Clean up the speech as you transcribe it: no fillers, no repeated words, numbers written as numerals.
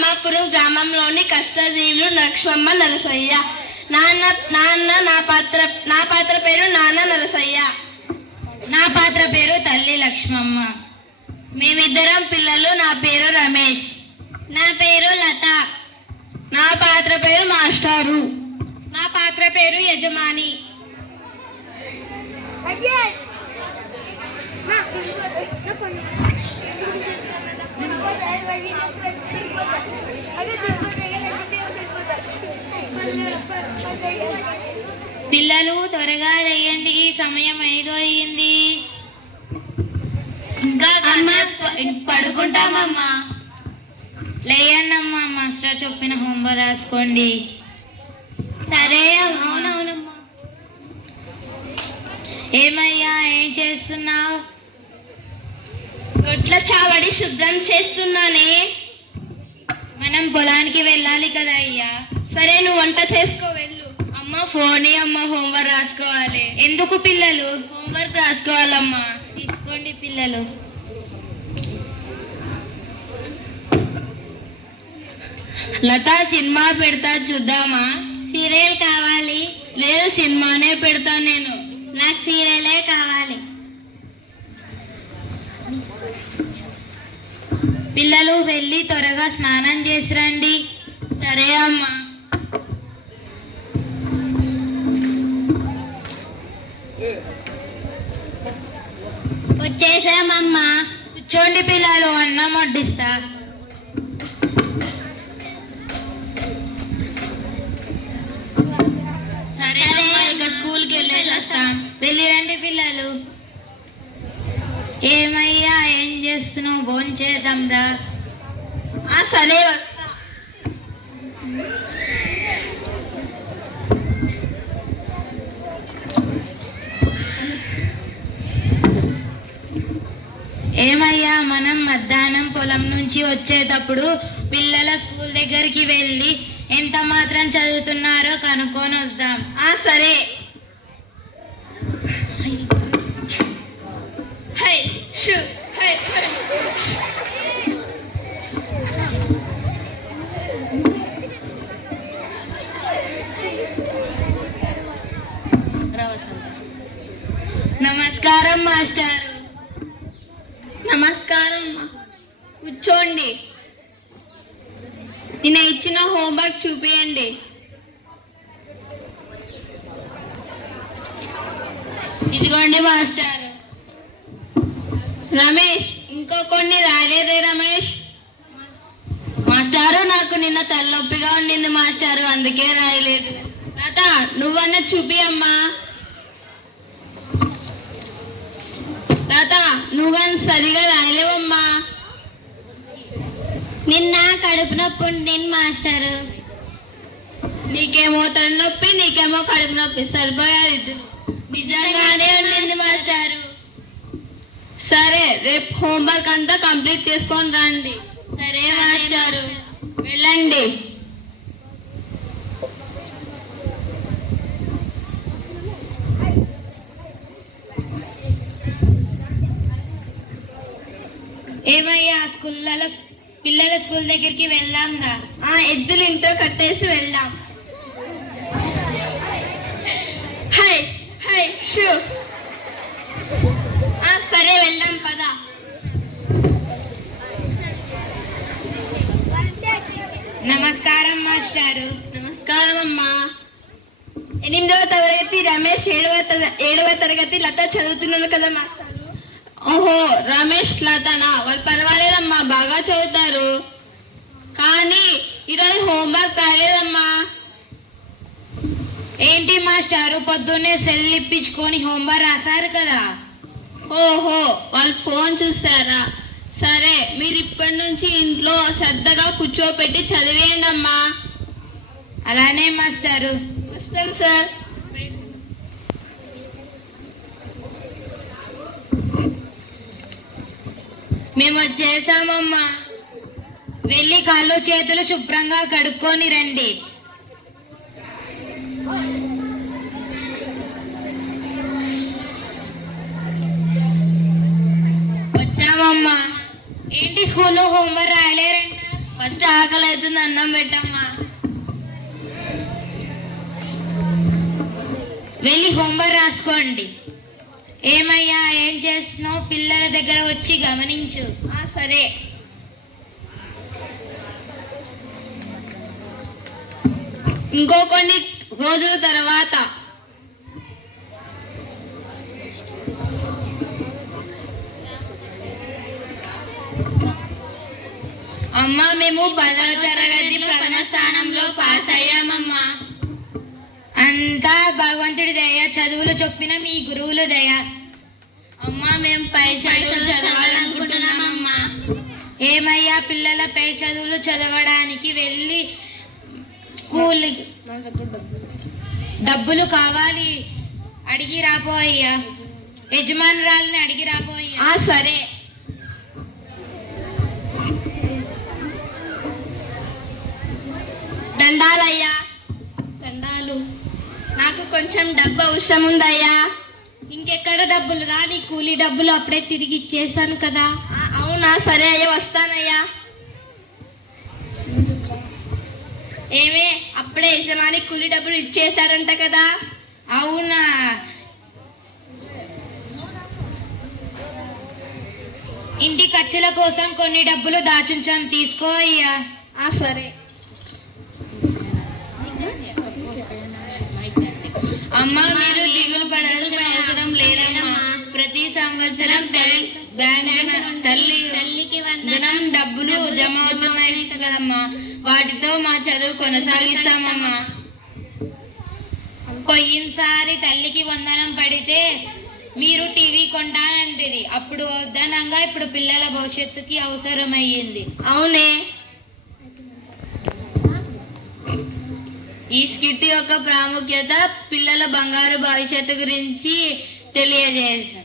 రామాపురం గ్రామంలోని కష్టజీవులు లక్ష్మమ్మ నరసయ్య. నా పాత్ర పేరు నాన్న నరసయ్య. నా పాత్ర పేరు తల్లి లక్ష్మమ్మ. మేమిద్దరం పిల్లలు. నా పేరు రమేష్. నా పేరు లత. నా పాత్ర పేరు మాస్టారు. నా పాత్ర పేరు యజమాని. పిల్లలు త్వరగా లేయండి, సమయం 5 అయింది. ఇంకా పడుకుంటామమ్మా. లేయండమ్మా, మాస్టర్ చెప్పిన హోంవర్క్ రాసుకోండి. సరే. అవునవునమ్మా. ఏమయ్యా, ఏం చేస్తున్నావు? గొడ్ల చావడి శుభ్రం చేస్తున్నానే. మనం పొలానికి వెళ్ళాలి కదా అయ్యా. సరే, నువ్వు వంట చేసుకో, వెళ్ళు. అమ్మ ఫోన్ అమ్మ, హోంవర్క్ రాసుకోవాలి. ఎందుకు పిల్లలు? హోంవర్క్ రాసుకోవాలమ్మా. తీసుకోండి పిల్లలు. లత, సినిమా పెడతా, చూద్దామా? సీరియల్ కావాలి. లేదు, సినిమానే పెడతా నేను. నాకు సీరియలే కావాలి. పిల్లలు వెళ్ళి త్వరగా స్నానం చేసి రండి. సరే అమ్మా. వచ్చేసామమ్మా. కూర్చోండి పిల్లలు, అన్నం వడ్డిస్తా. సరే, ఇక స్కూల్కి వెళ్ళేసి వస్తాం. వెళ్ళిరండి పిల్లలు. ఏమయ్యా, ఏం చేస్తున్నావు? భోంచేద్దాం రా. సరే, వస్తా. ఏమయ్యా, మనం మధ్యాహ్నం పొలం నుంచి వచ్చేటప్పుడు పిల్లల స్కూల్ దగ్గరికి వెళ్ళి ఎంత మాత్రం చదువుతున్నారో కనుక్కొని వద్దాం. సరే. High shoe high high. నమస్కారం మాస్టర్. నమస్కారం. కూర్చోండి. నిన్న ఇచ్చిన హోంవర్క్ చూపియండి. ఇదిగోండి మాస్టర్. రమేష్, ఇంకో కొన్ని రాలేదే రమేష్? మాస్టారు, నాకు నిన్న తలనొప్పిగా ఉండింది మాస్టారు, అందుకే రాయలేదు. లత, నువ్వన్నా చూపి అమ్మా. లత, నువ్వు కానీ సరిగా రాయలేవమ్మా. నిన్న కడుపు నొప్పి ఉండింది మాస్టారు. నీకేమో తలనొప్పి, నీకేమో కడుపు నొప్పి, సరిపోయాది. నిజంగానే ఉండింది మాస్టారు. సరే, రేపు హోంవర్క్ అంతా కంప్లీట్ చేసుకొని రండి. సరే మాస్టారు, వెళ్ళండి. ఏమయ్యా, పిల్లల స్కూల్ దగ్గరికి వెళ్దాంగా. ఎద్దులు ఇంట్లో కట్టేసి వెళ్దాం. High high shoe. సరే, వెళ్దాం పద. నమస్కారం మాస్టారు. నమస్కారం అమ్మా. 8వ తరగతి రమేష్, 7వ తరగతి లత చదువుతున్నాను కదా మాస్టర్. ఓహో, రమేష్ లతనా? వాళ్ళు పర్వాలేదమ్మా, బాగా చదువుతారు. కానీ ఈరోజు హోంవర్క్ రాలేదమ్మా. ఏంటి మాస్టారు, పొద్దున్నే సెల్ ఇప్పించుకొని హోంవర్క్ రాశారు కదా. ఓహో, వాళ్ళు ఫోన్ చూసారా? సరే, మీరు ఇప్పటి నుంచి ఇంట్లో శ్రద్ధగా కూర్చోపెట్టి చదివేయండి అమ్మా. అలానే మాస్టారు. వస్తాం సార్. మేము వచ్చేసామమ్మా. వెళ్ళి కాళ్ళు చేతులు శుభ్రంగా కడుక్కొని రండి. వచ్చామమ్మా. ఏంటి స్కూల్లో హోంవర్క్ రాయలేరంట? ఫస్ట్ ఆకలి అవుతుంది, అన్నం పెట్టమ్మా. వెళ్ళి హోంవర్క్ రాసుకోండి. ఏమయ్యా ఏం చేస్తున్నావు? పిల్లల దగ్గర వచ్చి గమనించు. సరే. ఇంకో కొన్ని రోజుల తర్వాత అమ్మా, మేము 10వ తరగతి ప్రథమ స్థానంలో పాస్ అయ్యామమ్మా. అంతా భగవంతుడి దయ, చదువులు చొప్పిన మీ గురువుల దయ. అమ్మా, మేము పై చదువులు చదవాలనుకుంటున్నామమ్మా. ఏమయ్యా పిల్లల పై చదువులు చదవడానికి వెళ్ళి స్కూల్ డబ్బులు కావాలి, అడిగి రాపోయ్యా. యజమానురాలని అడిగి రాపోయ్యా. సరే. దండాలయ్యా. దండాలు. నాకు కొంచెం డబ్బు అవసరం ఉందయ్యా. ఇంకెక్కడ డబ్బులు రా, నీ కూలీ డబ్బులు అప్పుడే తిరిగి ఇచ్చేసాను కదా. అవునా? సరే అయ్యా, వస్తానయ్యా. ఏమే, అప్పుడే యజమాని కూలీ డబ్బులు ఇచ్చేశారంట కదా? అవునా? ఇంటి ఖర్చుల కోసం కొన్ని డబ్బులు దాచుంచాను, తీసుకో అయ్యా. సరే. అమ్మా, మీరు దిగులు పడాల్సిన అవసరం లేదమ్మా. ప్రతి సంవత్సరం తల్లికి వందనం డబ్బులు జమ అవుతున్నాయి కదమ్మా, వాటితో మా చదువు కొనసాగిస్తామమ్మా. పోయినసారి తల్లికి వందనం పడితే మీరు టీవీ కొంటానంటది, అప్పుడు వద్దనంగా ఇప్పుడు పిల్లల భవిష్యత్తుకి అవసరమయ్యింది. అవునే. ఈ స్కిట్ యొక్క ప్రాముఖ్యత పిల్లల బంగారు భవిష్యత్తు గురించి తెలియజేశాం.